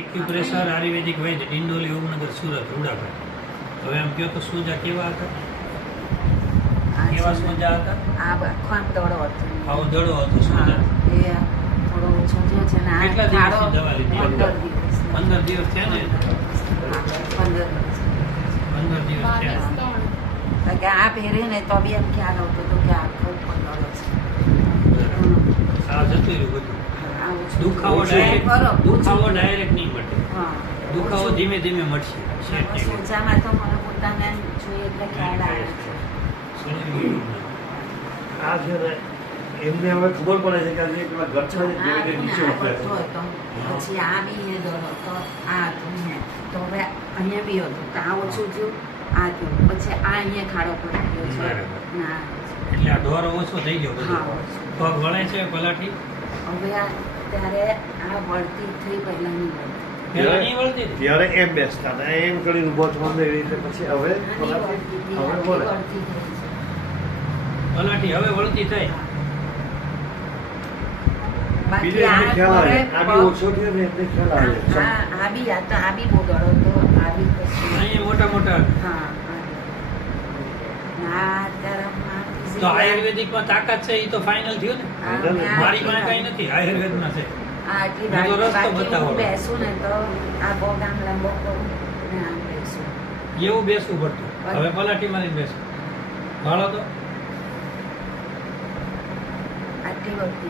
Acupressure આયુર્વેદિક વૈદ્ય ડિંડોલી ઓમનગર સુરત રૂડાભાઈ. હવે આમ કહો તો સોજા કેવા હતા? કેવા સોજા હતા? આવો દડો હતો સોજા. કેટલા દિવસની દવા લીધી? 15 દિવસ થયા ને? 15 દિવસ થયા. કે આ પહેરે ને તો બી એમ ખ્યાલ આવતો હતો કે આ ખૂબ પંદર છે. આ જતું રહ્યું બધું. દુખાવો ડાયરેક્ટ નહીં મટે. દુખાવો ધીમે ધીમે મટશે. સોજામાં તો મને પોતાને જોઈએ એટલે ખ્યાલ આવે છે. આ છે ને એમને હવે ખબર પડે છે કે આજે પેલા ગચ્છા જે નીચે ઉતરે છે. પછી આ બી એ દોડો તો આ હતું ને તો હવે અહીંયા બી હતું તો આ ઓછું થયું આ થયું પછી આ અહીંયા ખાડો પડી ગયો છે. ના એટલે આ ઢોર ઓછો થઈ ગયો બધો. પગ વળે છે પલાઠી. હવે આ ત્યારે આ વળતી થઈ પહેલાની પેલા નહીં વળતી. ત્યારે એમ બેસતા હતા એમ કરીને ઉભો થવા એવી રીતે પછી હવે પલાઠી હવે વળતી થઈ. બીજે એમને ખ્યાલ આવે આ બી ઓછો થયો ને એટલે ખ્યાલ આવે. આ બી આ તો આ બી બહુ દડો તો આ બી પછી અહીંયા મોટા મોટા. હા ના ત્યારે તો આયુર્વેદિક માં તાકાત છે એ તો ફાઇનલ થયું ને. મારી પાસે કઈ નથી આયુર્વેદમાં છે. આટલી બીજો રસ્તો બાકી બતાવો. હું બેસું ને તો આ બહુ આમ લાંબો કરું ને આમ બેસું એવું બેસવું પડતું. હવે પલાઠી મારી બેસું ભાળો તો આટલી વખતે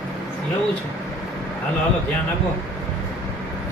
એવું છે. હાલો હાલો ધ્યાન આપો.